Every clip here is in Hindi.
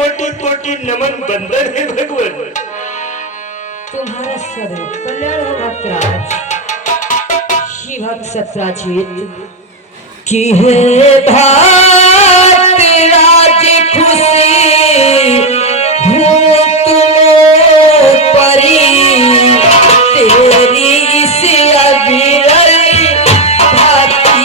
कोटि कोटि नमन बंदन है भगवान। तुम्हारा स्वरूप कल्याण हो भक्तराज। ही भक्त सत्राजित की है भक्त राज खुशी हूँ तुम परी तेरी इस अविरल भक्ति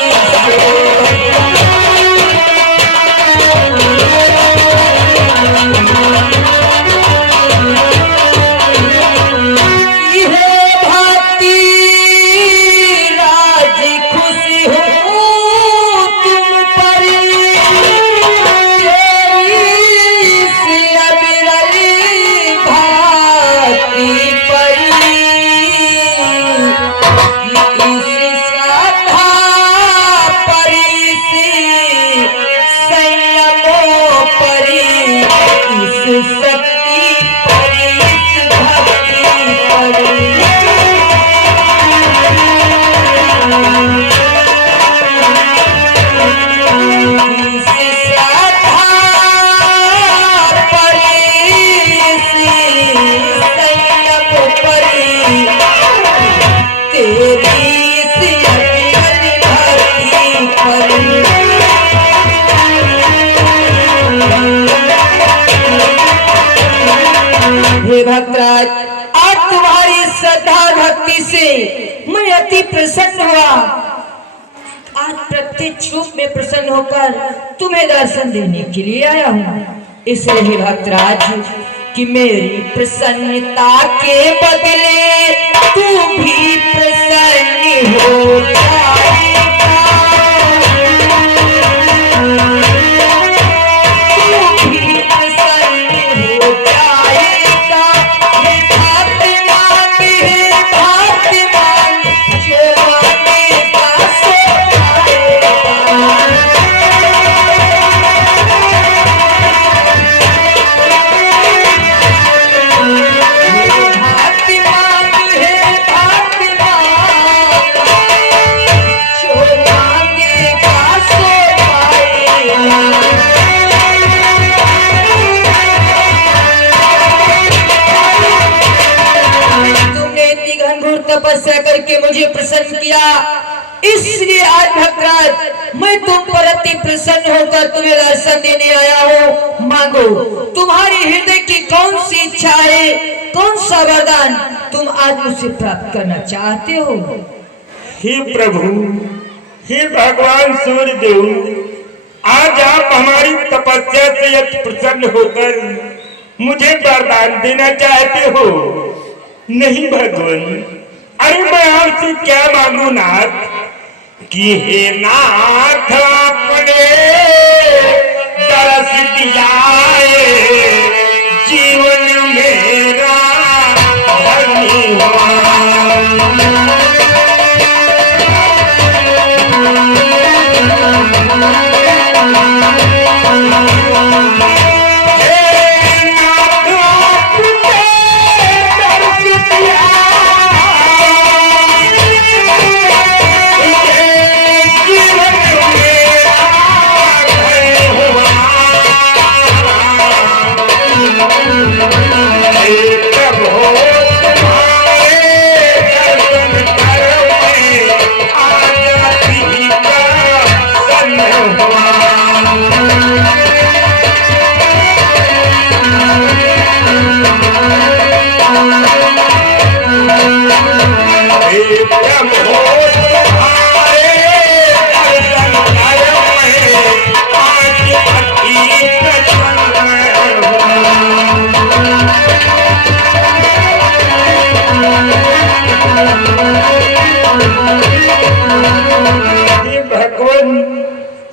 भक्तराज, आज तुम्हारी श्रद्धा भक्ति से मैं अति प्रसन्न हुआ। आज प्रत्येक रूप में प्रसन्न होकर तुम्हें दर्शन देने के लिए आया हूँ। इसलिए हे भक्तराज कि मेरी प्रसन्नता के बदले तू भी प्रसन्न हो जाएगा। तपस्या करके मुझे प्रसन्न किया, इसलिए आज भक्तराज मैं तुम पर अति प्रसन्न होकर तुम्हें दर्शन देने आया हूँ। मांगो, तुम्हारी हृदय की कौन सी इच्छा है, कौन सा वरदान तुम आज मुझसे प्राप्त करना चाहते हो? हे प्रभु, हे भगवान सूर्यदेव, आज आप हमारी तपस्या से अति प्रसन्न होकर मुझे वरदान देना चाहते हो? नहीं भगवान, अरे मैं आपसे क्या मांगू नाथ कि हे नाथ अपने दरस दिया जीवन मेरा धन्य हुआ।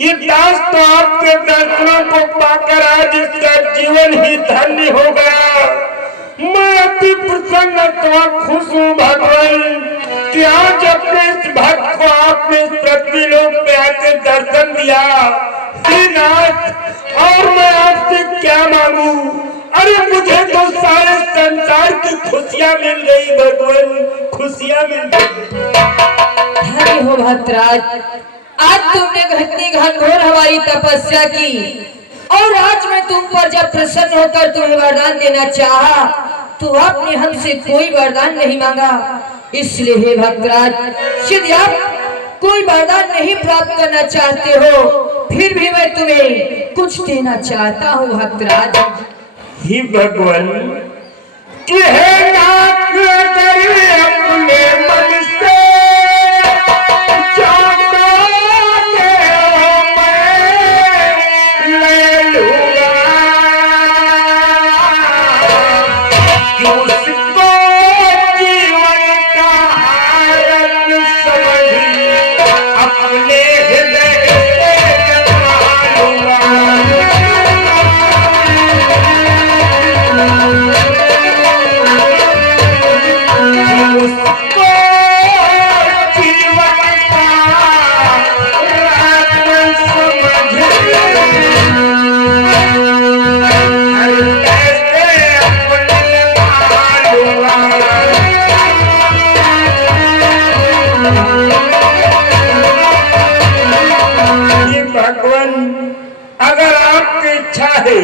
ये दास तो आपके दर्शनों को पाकर आज इसका जीवन ही धन्य हो गया। मैं अति प्रसन्न अथवा खुश हूँ भगवान कि आज अपने इस भक्त को आपने पृथ्वी लोक पे आके दर्शन दिया। श्रीनाथ, और मैं आपसे क्या मांगू? अरे मुझे तो सारे संसार की खुशियाँ मिल गई भगवान, खुशियाँ मिल गई। धन्य हो भद्राज, आज तुमने घटनी घनघोर हमारी तपस्या की और आज मैं तुम पर जब प्रसन्न होकर तुम्हें वरदान देना चाहा तो आपने हमसे कोई वरदान नहीं मांगा। इसलिए हे भक्तराज, यदि आप कोई वरदान नहीं प्राप्त करना चाहते हो फिर भी मैं तुम्हें कुछ देना चाहता हूँ भक्तराज। हे भगवान, कहना कर अपने मन से चाहता मैं ले लूंगा, उसको जीवन का हारत समझ अपने हृदय से लूंगा। अगर आपकी इच्छा है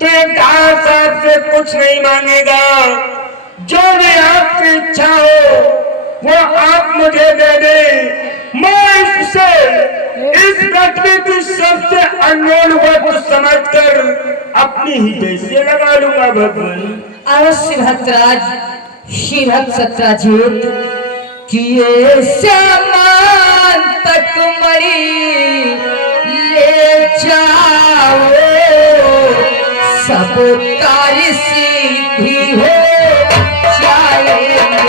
तो ये दास साहब से कुछ नहीं मांगेगा। जो भी आपकी इच्छा हो वो आप मुझे दे दे, मैं इससे इस पृथ्वी की सबसे अनमोल वस्तु समझकर अपनी ही जैसे लगा लूंगा भगवान। अवश्य भक्तराज, श्री भक्त सत्राजित किए सामान तक मरी ले जाओ, सब कार्य सिद्धि हो जाएंगे।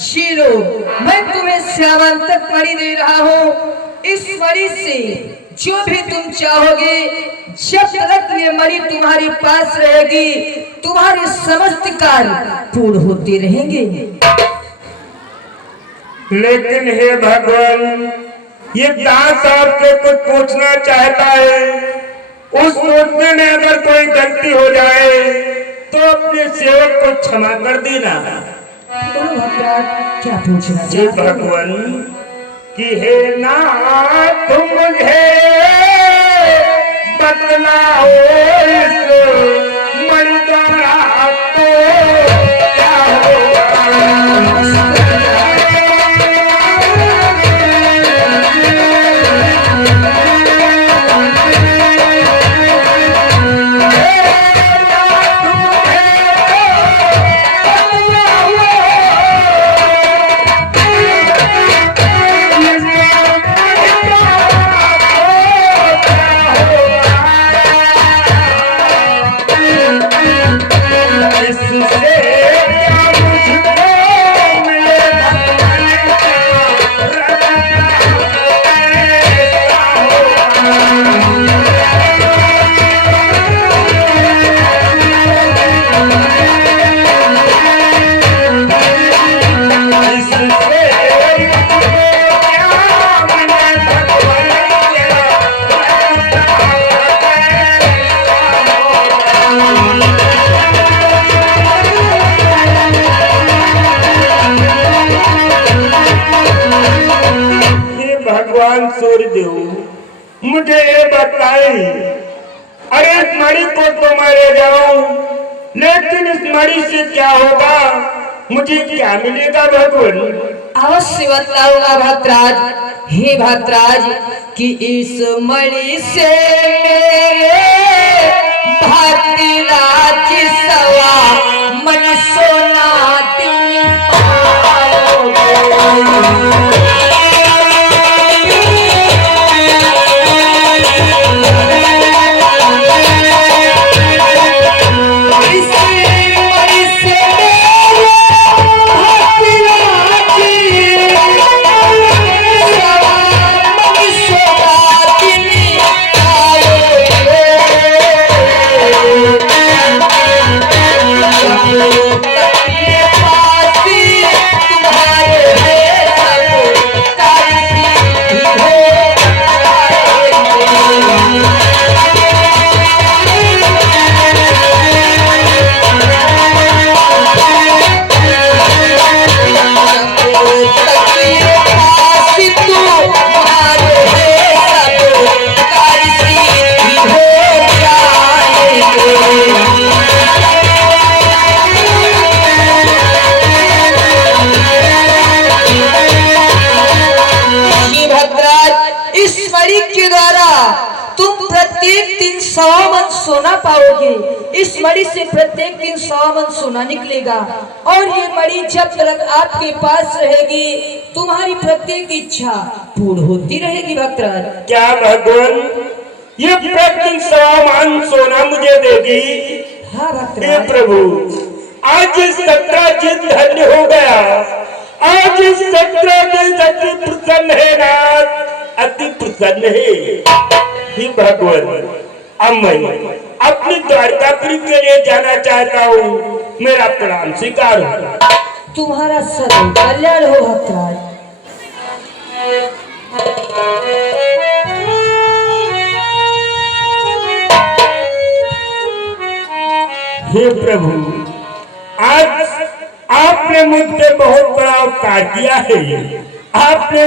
शीलो, मैं तुम्हें श्यामांतक मणि दे रहा हूँ। इस मणि से जो भी तुम चाहोगे, जब तक ये मणि तुम्हारे पास रहेगी तुम्हारे समस्त कार्य पूर्ण होते रहेंगे। लेकिन हे भगवान, ये दास आपसे कुछ पूछना चाहता है। उस पूछने में अगर कोई गलती हो जाए तो अपने सेवक को क्षमा कर देना। क्या पूछना हे भगवान कि हे नाथ मुझे बतलाओ इस मणि द्वारा तो क्या सूर्यदेव मुझे ये बताए, अरे इस मणि को तो मैं ले जाऊं, लेकिन इस मणि से क्या होगा, मुझे क्या मिलेगा भगवान? अवश्य बताऊंगा भद्राज। हे भद्राज कि इस मणि से मेरे तुम प्रत्येक दिन 100 मन सोना पाओगे। इस मणि से प्रत्येक दिन 100 मन सोना निकलेगा और ये मणि जब तक आपके पास रहेगी तुम्हारी प्रत्येक इच्छा पूर्ण होती रहेगी भक्तराज। क्या भगवान ये प्रतिदिन 100 मन सोना मुझे देगी? हाँ हे भक्तराज। प्रभु आज इस सत्राजित धन्य हो गया। आज इस सत्राजित अति प्रसन्न है नाथ, अति प्रसन्न है। हे भगवान अब मैं अपनी द्वारकापुरी के लिए जाना चाहता हूँ, मेरा प्रणाम स्वीकार हो। तुम्हारा सदैव कल्याण हो भक्तराज। हे प्रभु आज आपने मुझ पे बहुत बड़ा उपकार किया है। आपने